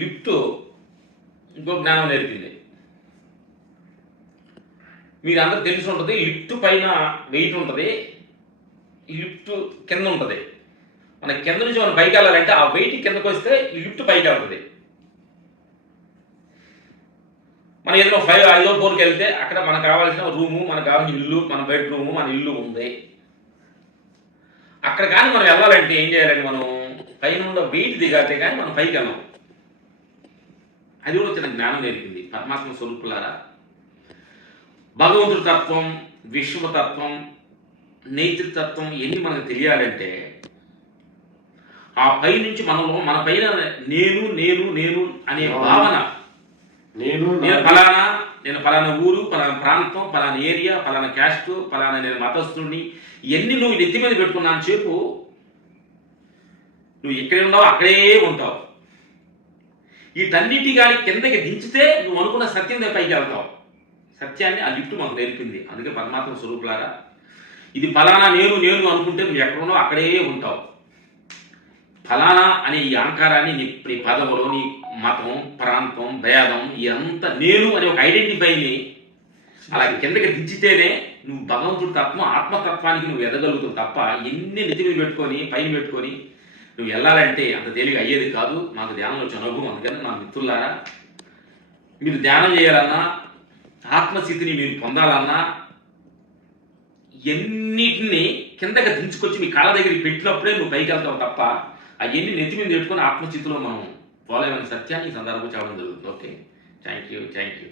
Lift ఇంకో జ్ఞానం నేర్పింది. మీరు అందరూ తెలిసి ఉంటుంది, లిఫ్ట్ పైన వెయిట్ ఉంటుంది, ఈ లిఫ్ట్ కింద ఉంటుంది. మన కింద నుంచి మనం పైకి వెళ్ళాలంటే ఆ వెయిట్ కిందకు వస్తే ఈ లిఫ్ట్ పైకి వెళ్తుంది. మనం ఏదైనా 5వ ఫ్లోర్కి వెళ్తే అక్కడ మనకు కావాల్సిన రూము, మనకు కావాల్సిన ఇల్లు, మన బెడ్రూము, మన ఇల్లు ఉంది. అక్కడ కానీ మనం వెళ్ళాలంటే ఏం చేయాలంటే మనం పైన ఉన్న వెయిట్ దిగాతే కానీ మనం పైకి వెళ్ళాం. అది కూడా చిన్న జ్ఞానం నేర్పింది. పరమాత్మ స్వరూపులారా, భగవంతుడి తత్వం, విశ్వతత్వం, నేతృత్వం ఇవన్నీ మనకు తెలియాలంటే ఆ పై నుంచి మనలో మన పైన నేను నేను నేను అనే భావన, నేను పలానా ఊరు, పలానా ప్రాంతం, పలానా ఏరియా, పలానా క్యాస్ట్, పలానా నేను మతస్థుడిని, ఇవన్నీ నువ్వు నెత్తి మీద పెట్టుకున్నాను చెప్పు, నువ్వు ఎక్కడే ఉన్నావు అక్కడే ఉంటావు. వీటన్నిటి కానీ కిందకి దించితే నువ్వు అనుకున్న సత్యం పైకి వెళ్తావు. సత్యాన్ని ఆ లిఫ్ట్ మనకు నేర్పింది. అందుకే పరమాత్మ స్వరూపులారా, ఇది ఫలానా నేను నేను అనుకుంటే నువ్వు ఎక్కడున్నావు అక్కడే ఉంటావు. ఫలానా అనే ఈ అహంకారాన్ని నీ పదవులో, నీ మతం, ప్రాంతం, భేదం ఇదంతా నేను అనే ఒక ఐడెంటిఫైని అలా కిందకి దించితేనే నువ్వు భగవంతుడి తత్వం, ఆత్మతత్వానికి నువ్వు ఎదగలుగుతావు. తప్ప ఎన్ని నెత్తిని పెట్టుకొని పైన పెట్టుకొని నువ్వు వెళ్ళాలంటే అంత తేలిక అయ్యేది కాదు. మాకు ధ్యానంలో వచ్చిన అనుభవం. అందుకని నా మిత్రులారా, మీరు ధ్యానం చేయాలన్నా, ఆత్మస్థితిని మీరు పొందాలన్నా, ఎన్నిటిని కిందకి దించుకొచ్చి మీ కాళ్ళ దగ్గరికి పెట్టినప్పుడే నువ్వు పైకి వెళ్తావు. తప్ప అవన్నీ నెత్తి మీద పెట్టుకొని ఆత్మస్థితిలో మనం పోలేమని సత్యాన్ని ఈ సందర్భంగా చెప్పడం జరుగుతుంది. Okay, thank you.